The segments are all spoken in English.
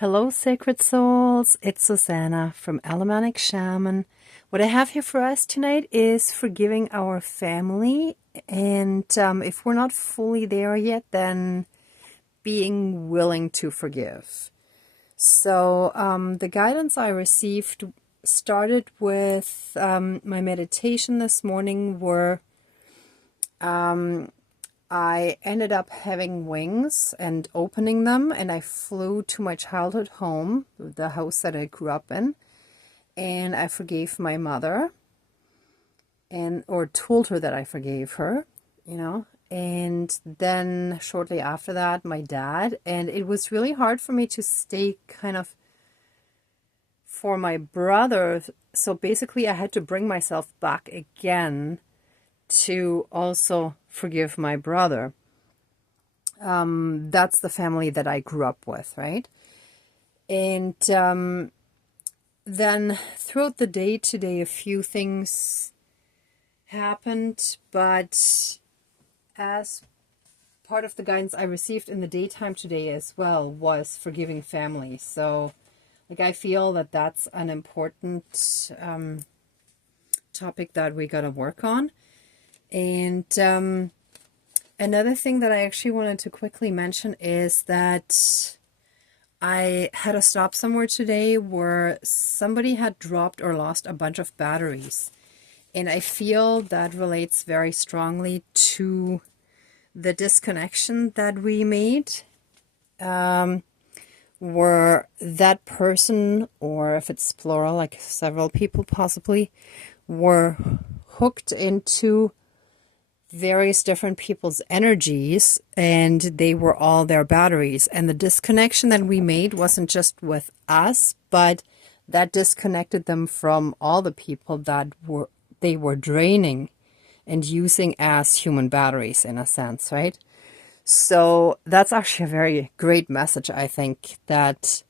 Hello, sacred souls. It's Susanna from Alamanic Shaman. What I have here for us tonight is forgiving our family. And if we're not fully there yet, then being willing to forgive. So the guidance I received started with my meditation this morning where I ended up having wings and opening them, and I flew to my childhood home, the house that I grew up in, and I forgave my mother, or told her that I forgave her, and then shortly after that, my dad, and it was really hard for me to stay kind of for my brother, so basically I had to bring myself back again to also forgive my brother. That's the family that I grew up with, right? And then throughout the day today, a few things happened, but as part of the guidance I received in the daytime today as well was forgiving family. So I feel that that's an important topic that we got to work on. And another thing that I actually wanted to quickly mention is that I had to stop somewhere today where somebody had dropped or lost a bunch of batteries. And I feel that relates very strongly to the disconnection that we made, where that person, or if it's plural, like several people possibly, were hooked into various different people's energies, and they were all their batteries. And the disconnection that we made wasn't just with us, but that disconnected them from all the people that they were draining and using as human batteries in a sense, right? So that's actually a very great message, I think, that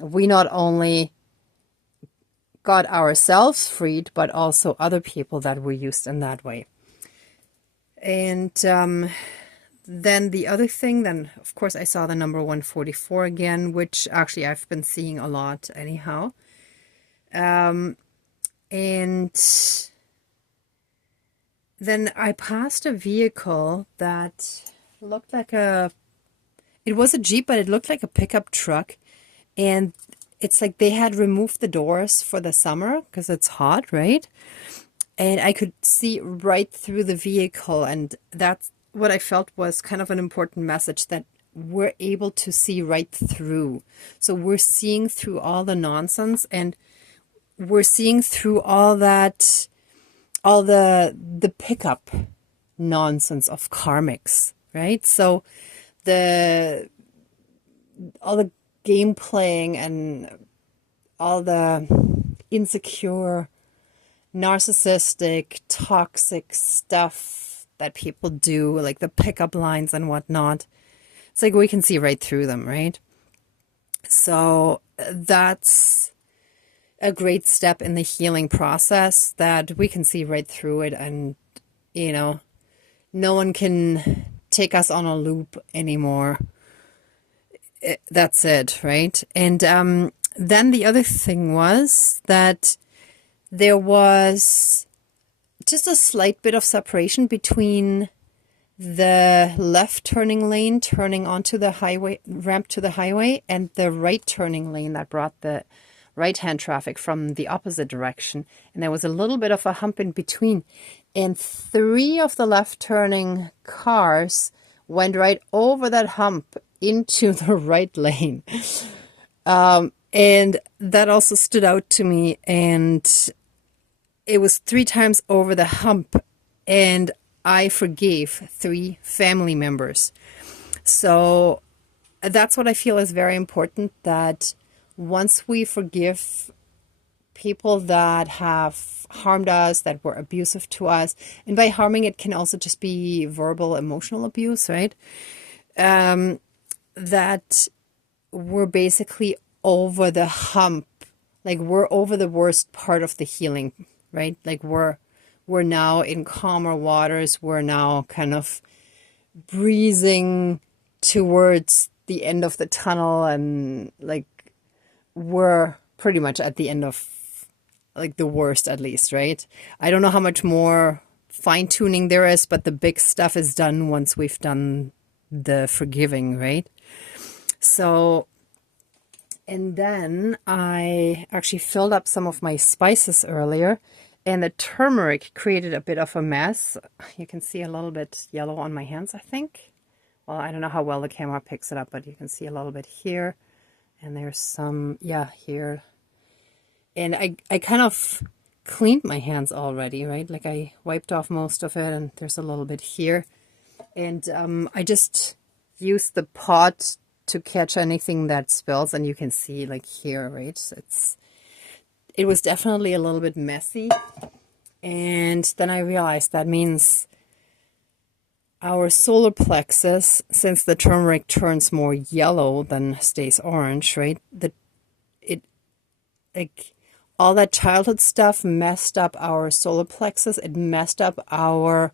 we not only got ourselves freed, but also other people that were used in that way. And then the other thing, then of course I saw the number 144 again, which actually I've been seeing a lot anyhow. And then I passed a vehicle that looked like it was a Jeep, but it looked like a pickup truck. And it's like they had removed the doors for the summer because it's hot, right? And I could see right through the vehicle. And that's what I felt was kind of an important message, that we're able to see right through. So we're seeing through all the nonsense, and we're seeing through all that, all the pickup nonsense of karmics, right? So all the game playing and all the insecure, narcissistic, toxic stuff that people do, like the pickup lines and whatnot. It's like we can see right through them, right? So that's a great step in the healing process, that we can see right through it, and no one can take us on a loop anymore. That's it, right? And then the other thing was that there was just a slight bit of separation between the left turning lane turning onto the highway, ramp to the highway, and the right turning lane that brought the right-hand traffic from the opposite direction. And there was a little bit of a hump in between. And 3 of the left turning cars went right over that hump into the right lane. And that also stood out to me. And it was 3 times over the hump, and I forgave 3 family members. So that's what I feel is very important, that once we forgive people that have harmed us, that were abusive to us, and by harming, it can also just be verbal, emotional abuse, right? That we're basically over the hump, like we're over the worst part of the healing, right? Like we're now in calmer waters. We're now kind of breezing towards the end of the tunnel, and like we're pretty much at the end of like the worst, at least, right? I don't know how much more fine tuning there is, but the big stuff is done once we've done the forgiving, right? So, and then I actually filled up some of my spices earlier, and the turmeric created a bit of a mess. You can see a little bit yellow on my hands, I think. Well, I don't know how well the camera picks it up, but you can see a little bit here. And there's some, yeah, here. And I kind of cleaned my hands already, right? Like I wiped off most of it, and there's a little bit here. And I just used the pot to catch anything that spills, and you can see like here, right? It was definitely a little bit messy. And then I realized that means our solar plexus, since the turmeric turns more yellow than stays orange, right? Like all that childhood stuff messed up our solar plexus. It messed up our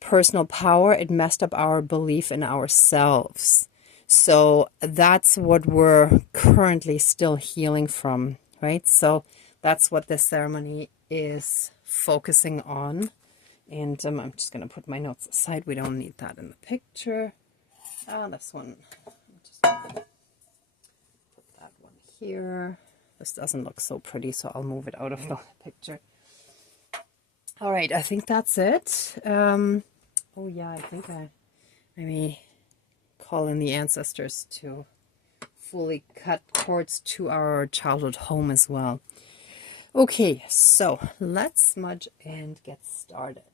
personal power. It messed up our belief in ourselves. So that's what we're currently still healing from, right? So that's what this ceremony is focusing on. And I'm just going to put my notes aside. We don't need that in the picture. This one, I'm just going to put that one here. This doesn't look so pretty, so I'll move it out of the picture. All right, I think that's it. Oh yeah, I think I may call in the ancestors to fully cut cords to our childhood home as well. Okay, so let's smudge and get started.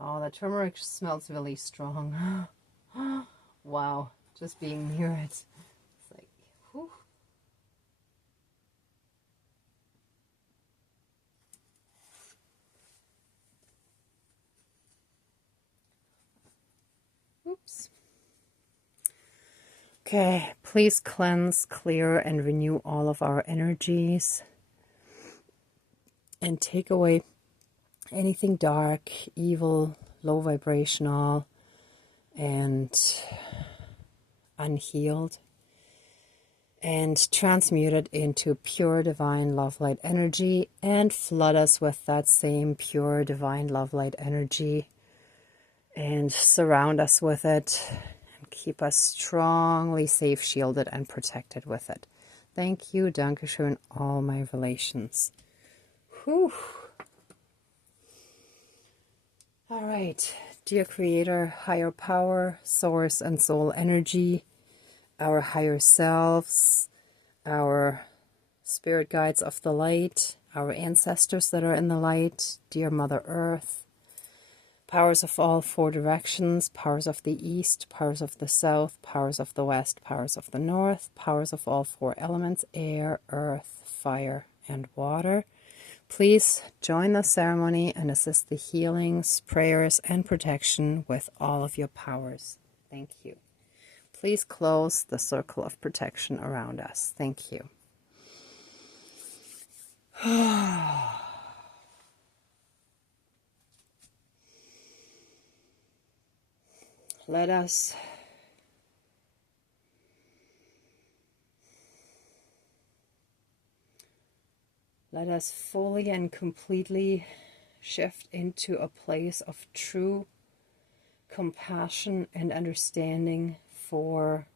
Oh, the turmeric smells really strong. Wow, just being near it. It's like, whew. Oops. Okay, please cleanse, clear, and renew all of our energies. And take away anything dark, evil, low vibrational, and unhealed, and transmute it into pure divine love light energy, and flood us with that same pure divine love light energy, and surround us with it, and keep us strongly safe, shielded, and protected with it. Thank you, Dankeschön, all my relations. Whew. All right, dear Creator, higher power, source, and soul energy, our higher selves, our spirit guides of the light, our ancestors that are in the light, dear Mother Earth, powers of all four directions, powers of the east, powers of the south, powers of the west, powers of the north, powers of all four elements, air, earth, fire, and water. Please join the ceremony and assist the healings, prayers, and protection with all of your powers. Thank you. Please close the circle of protection around us. Thank you. Let us fully and completely shift into a place of true compassion and understanding for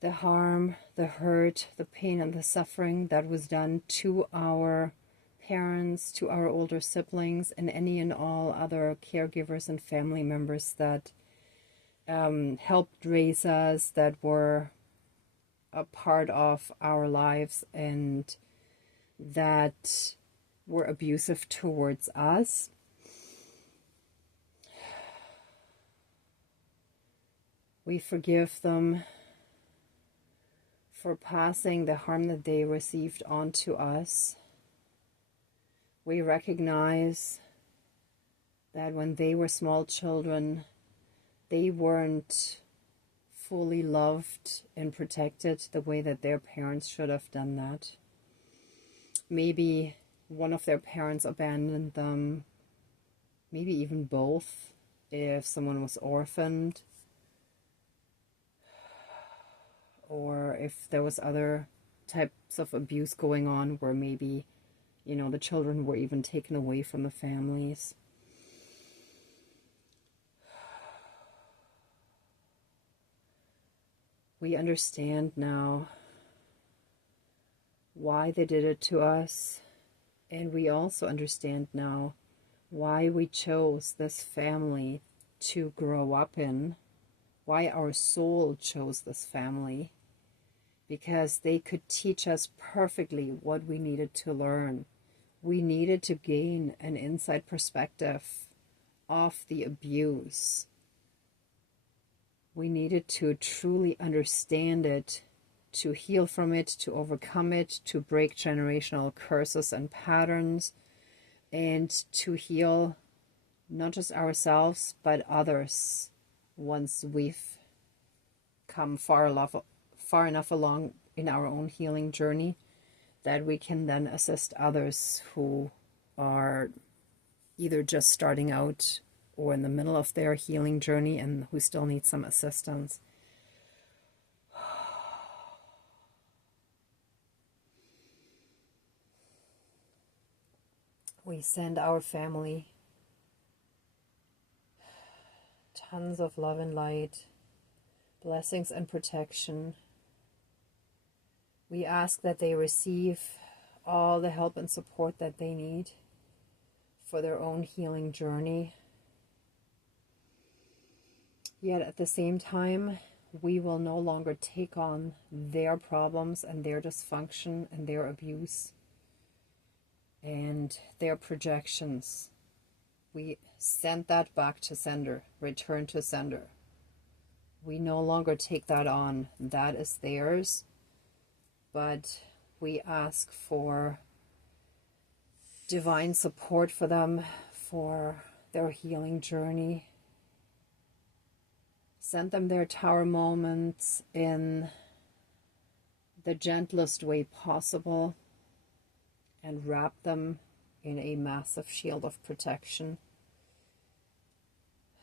the harm, the hurt, the pain, and the suffering that was done to our parents, to our older siblings, and any and all other caregivers and family members that helped raise us, that were a part of our lives, and that were abusive towards us. We forgive them for passing the harm that they received onto us. We recognize that when they were small children, they weren't fully loved and protected the way that their parents should have done that. Maybe one of their parents abandoned them, maybe even both, if someone was orphaned, or if there was other types of abuse going on where maybe, you know, the children were even taken away from the families. We understand now why they did it to us, and we also understand now why we chose this family to grow up in, why our soul chose this family, because they could teach us perfectly what we needed to learn. We needed to gain an inside perspective of the abuse. We needed to truly understand it, to heal from it, to overcome it, to break generational curses and patterns, and to heal not just ourselves, but others once we've come far enough along in our own healing journey that we can then assist others who are either just starting out or in the middle of their healing journey and who still need some assistance. We send our family tons of love and light, blessings and protection. We ask that they receive all the help and support that they need for their own healing journey. Yet at the same time, we will no longer take on their problems and their dysfunction and their abuse and their projections. We send that back to sender, return to sender. We no longer take that on. That is theirs. But we ask for divine support for them, for their healing journey. Send them their tower moments in the gentlest way possible and wrap them in a massive shield of protection.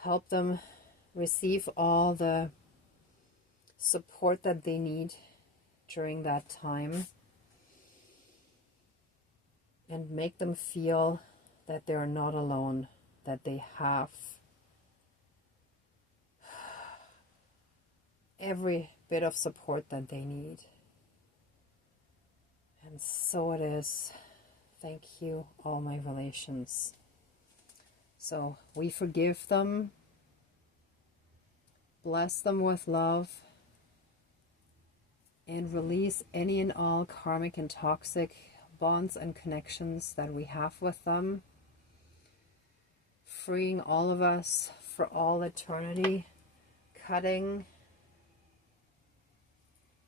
Help them receive all the support that they need during that time, and make them feel that they are not alone, that they have every bit of support that they need. And so it is. Thank you, all my relations. So we forgive them, bless them with love, and release any and all karmic and toxic bonds and connections that we have with them, freeing all of us for all eternity, cutting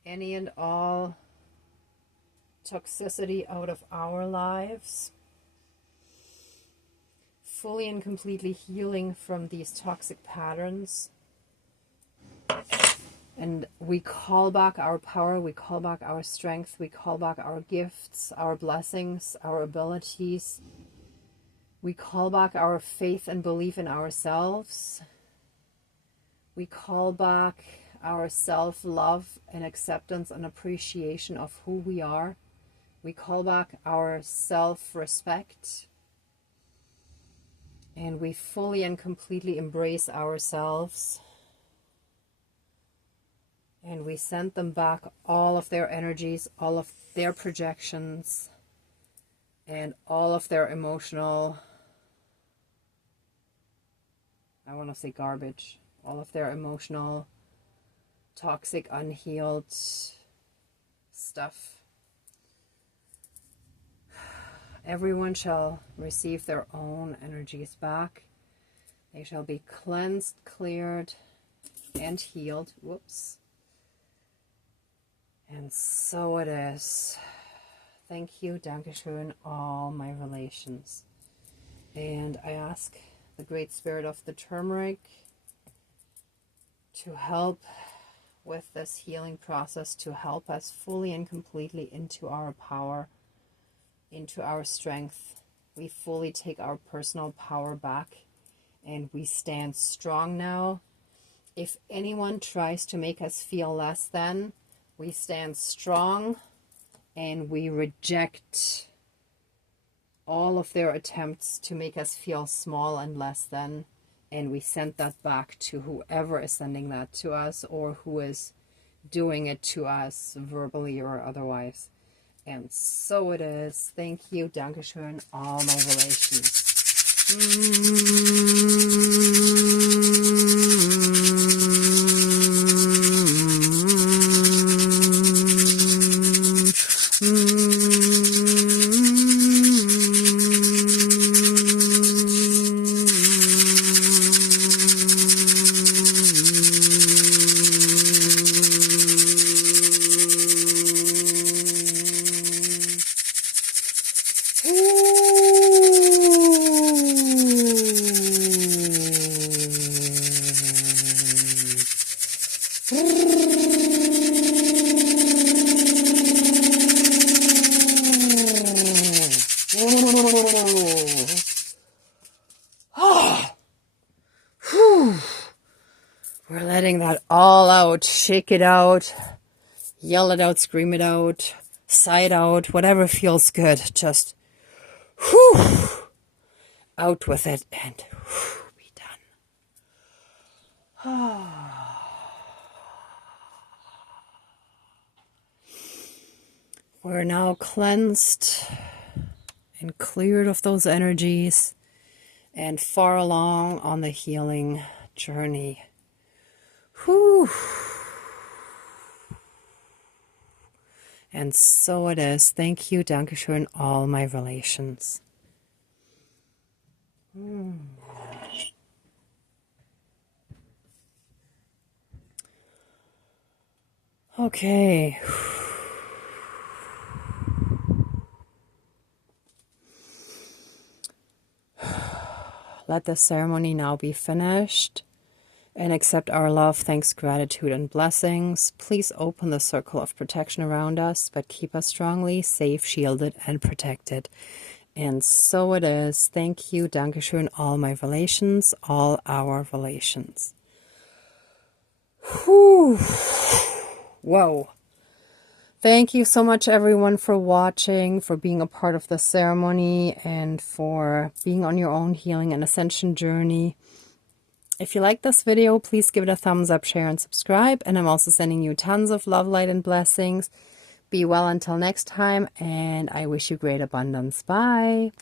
any and all toxicity out of our lives, fully and completely healing from these toxic patterns. And we call back our power, we call back our strength, we call back our gifts, our blessings, our abilities. We call back our faith and belief in ourselves. We call back our self-love and acceptance and appreciation of who we are. We call back our self-respect. And we fully and completely embrace ourselves. And we send them back all of their energies, all of their projections, and all of their emotional, I want to say garbage, all of their emotional, toxic, unhealed stuff. Everyone shall receive their own energies back. They shall be cleansed, cleared, and healed. Whoops. And so it is. Thank you, Dankeschön, all my relations. And I ask the Great Spirit of the Turmeric to help with this healing process, to help us fully and completely into our power, into our strength. We fully take our personal power back and we stand strong now. If anyone tries to make us feel less than, we stand strong and we reject all of their attempts to make us feel small and less than, and we send that back to whoever is sending that to us or who is doing it to us verbally or otherwise. And so it is. Thank you. Dankeschön. All my relations. We're letting that all out, shake it out, yell it out, scream it out, sigh it out, whatever feels good. Just whew, out with it and whew, be done. We're now cleansed and cleared of those energies and far along on the healing journey. Whew. And so it is. Thank you, Dankeschön, all my relations. Okay. Let the ceremony now be finished. And accept our love, thanks, gratitude, and blessings. Please open the circle of protection around us, but keep us strongly safe, shielded, and protected. And so it is. Thank you, Dankeschön, all my relations, all our relations. Whew. Whoa. Thank you so much, everyone, for watching, for being a part of the ceremony, and for being on your own healing and ascension journey. If you like this video, please give it a thumbs up, share, and subscribe. And I'm also sending you tons of love, light, and blessings. Be well until next time, and I wish you great abundance. Bye.